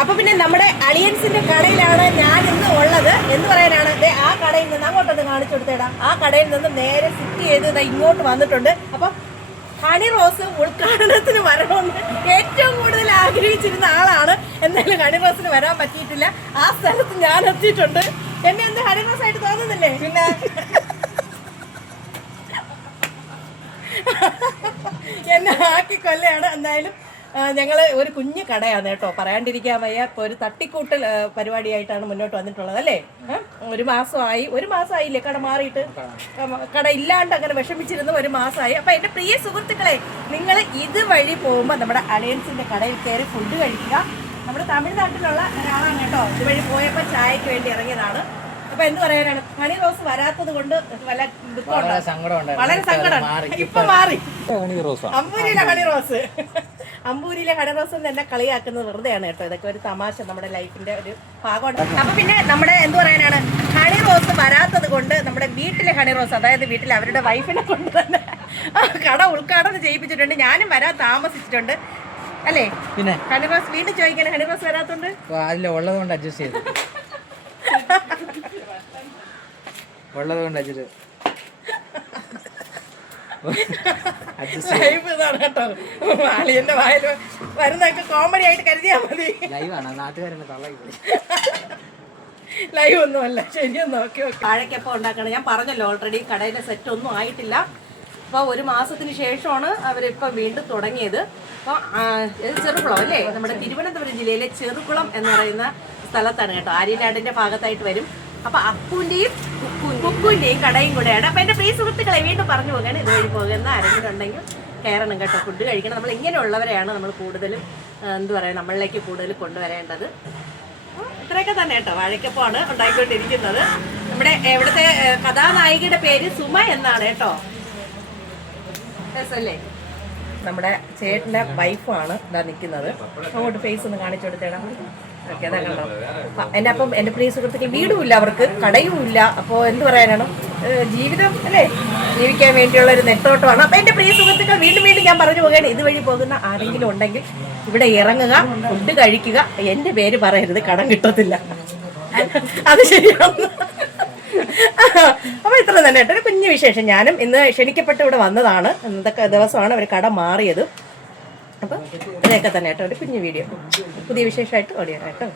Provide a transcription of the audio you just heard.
അപ്പൊ പിന്നെ നമ്മുടെ അളിയൻസിന്റെ കടയിലാണ് ഞാൻ ഇന്ന് ഉള്ളത്. എന്ന് പറയാനാണ് ആ കടയിൽ നിന്ന് അങ്ങോട്ടൊന്ന് കാണിച്ചു കൊടുത്തേടാ. ആ കടയിൽ നിന്ന് നേരെ സിറ്റ് ചെയ്ത് ഇങ്ങോട്ട് വന്നിട്ടുണ്ട്. അപ്പൊ ഹണി റോസ് ഉദ്ഘാടനത്തിന് വരണമെന്ന് ഏറ്റവും കൂടുതൽ ആഗ്രഹിച്ചിരുന്ന ആളാണ്. എന്തായാലും ഹണി റോസിന് വരാൻ പറ്റിയിട്ടില്ല. ആ സ്ഥലത്ത് ഞാൻ എത്തിയിട്ടുണ്ട്. എന്നെ എന്ത് ഹണി റോസ് ആയിട്ട് തോന്നുന്നില്ലേ? പിന്നെ എന്നെ ആക്കി കൊല്ലയാണ്. എന്തായാലും ഞങ്ങള് ഒരു കുഞ്ഞു കടയാണ് കേട്ടോ, പറയാണ്ടിരിക്കാൻ വയ്യ. ഇപ്പൊ ഒരു തട്ടിക്കൂട്ടൽ പരിപാടിയായിട്ടാണ് മുന്നോട്ട് വന്നിട്ടുള്ളത് അല്ലേ. ഒരു മാസമായില്ലേ കട മാറിയിട്ട്. കട ഇല്ലാണ്ട് അങ്ങനെ വിഷമിച്ചിരുന്ന ഒരു മാസമായി. അപ്പൊ എന്റെ പ്രിയ സുഹൃത്തുക്കളെ, നിങ്ങൾ ഇതുവഴി പോകുമ്പോൾ നമ്മുടെ അലയൻസിന്റെ കടയിൽ കയറി ഫുഡ് കഴിക്കുക. നമ്മുടെ തമിഴ്നാട്ടിലുള്ള ഒരാളാണ് കേട്ടോ. ഇതുവഴി പോയപ്പോൾ ചായക്ക് വേണ്ടി ഇറങ്ങിയതാണ്. അപ്പൊ എന്ത് പറയാനാണ്, ഹണി റോസ് വരാത്തത് കൊണ്ട് വളരെ സങ്കടം. ഇപ്പൊ മാറി അമ്പൂരിയിലെ ഹണി റോസ്. അമ്പൂരിയിലെ ഹണി റോസ് എന്നെ കളിയാക്കുന്നത് വെറുതെയാണ് കേട്ടോ. ഇതൊക്കെ ഒരു തമാശ, നമ്മുടെ ലൈഫിന്റെ ഒരു ഭാഗമാണ്. അപ്പൊ പിന്നെ നമ്മുടെ എന്ത് പറയാനാണ്, ഹണി റോസ് വരാത്തത് കൊണ്ട് നമ്മുടെ വീട്ടിലെ ഹണി റോസ്, അതായത് വീട്ടിൽ അവരുടെ വൈഫിനെ കൊണ്ട് തന്നെ കട ഉദ്ഘാടനം ചെയ്യിപ്പിച്ചിട്ടുണ്ട്. ഞാനും വരാൻ താമസിച്ചിട്ടുണ്ട് അല്ലേ. പിന്നെ ഹണി റോസ് വീണ്ടും ചോദിക്കാൻ, ഹണി റോസ് വരാത്തോണ്ട് ഉള്ളത് കൊണ്ട് അഡ്ജസ്റ്റ് ചെയ്തു. ഉള്ളത് കൊണ്ട് ഇതാണ് കേട്ടോ. അളിയന്റെ വായിൽ വരുന്നൊക്കെ കോമഡി ആയിട്ട് കരുതിയാ മതി. ലൈവ് ഒന്നുമല്ല, ശരിയൊന്നും നോക്കി നോക്കി. വാഴയ്ക്കപ്പം ഉണ്ടാക്കണം. ഞാൻ പറഞ്ഞല്ലോ ഓൾറെഡി, കടയിലെ സെറ്റ് ഒന്നും ആയിട്ടില്ല. അപ്പോൾ ഒരു മാസത്തിന് ശേഷമാണ് അവരിപ്പോൾ വീണ്ടും തുടങ്ങിയത്. അപ്പോൾ ചെറുകുളം അല്ലേ, നമ്മുടെ തിരുവനന്തപുരം ജില്ലയിലെ ചെറുകുളം എന്ന് പറയുന്ന സ്ഥലത്താണ് കേട്ടോ. ആര്യനാടിന്റെ ഭാഗത്തായിട്ട് വരും. അപ്പൊ അപ്പൂന്റെയും കുക്കുവിന്റെയും കടയും കൂടെയാണ്. അപ്പൊ എന്റെ പ്രിയ സുഹൃത്തുക്കളെ വീണ്ടും പറഞ്ഞു പോകാൻ, ഇതുവഴി പോകുന്ന ആരെങ്കിലും ഉണ്ടെങ്കിൽ കയറണം കേട്ടോ, ഫുഡ് കഴിക്കണം. നമ്മൾ ഇങ്ങനെയുള്ളവരെയാണ് നമ്മൾ കൂടുതലും എന്ത് പറയുക, നമ്മളിലേക്ക് കൂടുതൽ കൊണ്ടുവരേണ്ടത്. ഇത്രയൊക്കെ തന്നെ കേട്ടോ. വാഴയ്ക്കപ്പമാണ് ഉണ്ടാക്കിക്കൊണ്ടിരിക്കുന്നത്. നമ്മുടെ ഇവിടുത്തെ കഥാനായികയുടെ പേര് സുമ എന്നാണ് കേട്ടോ. രസല്ലേ? നമ്മുടെ ചേട്ടന്റെ വൈഫാണ് ഇതാ നിൽക്കുന്നത്. അങ്ങോട്ട് ഫേസ് ഒന്ന് കാണിച്ചു കൊടുത്തേടാ. ഓക്കെ, അതാ കണ്ടോ. എൻ്റെ പ്രിയ സുഹൃത്തുക്കൾ വീടുമില്ല, അവർക്ക് കടയും ഇല്ല. അപ്പോൾ എന്ത് പറയാനാണ്, ജീവിതം അല്ലേ, ജീവിക്കാൻ വേണ്ടിയുള്ള ഒരു നെട്ടോട്ടമാണ്. അപ്പം എൻ്റെ പ്രിയ സുഹൃത്തുക്കൾ വീണ്ടും വീണ്ടും ഞാൻ പറഞ്ഞു പോകുകയാണ്, ഇതുവഴി പോകുന്ന ആരെങ്കിലും ഉണ്ടെങ്കിൽ ഇവിടെ ഇറങ്ങുക, ഫുഡ് കഴിക്കുക. എൻ്റെ പേര് പറയരുത്, കടം കിട്ടത്തില്ല. അത് ശരിയാണ്. അപ്പോൾ ഇത്ര തന്നെ കേട്ടോ ഒരു കുഞ്ഞു വിശേഷം. ഞാനും ഇന്ന് ക്ഷണിക്കപ്പെട്ട് ഇവിടെ വന്നതാണ്. എന്തൊക്കെ ദിവസമാണ് അവർ കട മാറിയത്. അപ്പം ഇതൊക്കെ തന്നെ കേട്ടോ ഒരു കുഞ്ഞു വീഡിയോ. പുതിയ വിശേഷമായിട്ട് ഓടിയാണ് കേട്ടോ.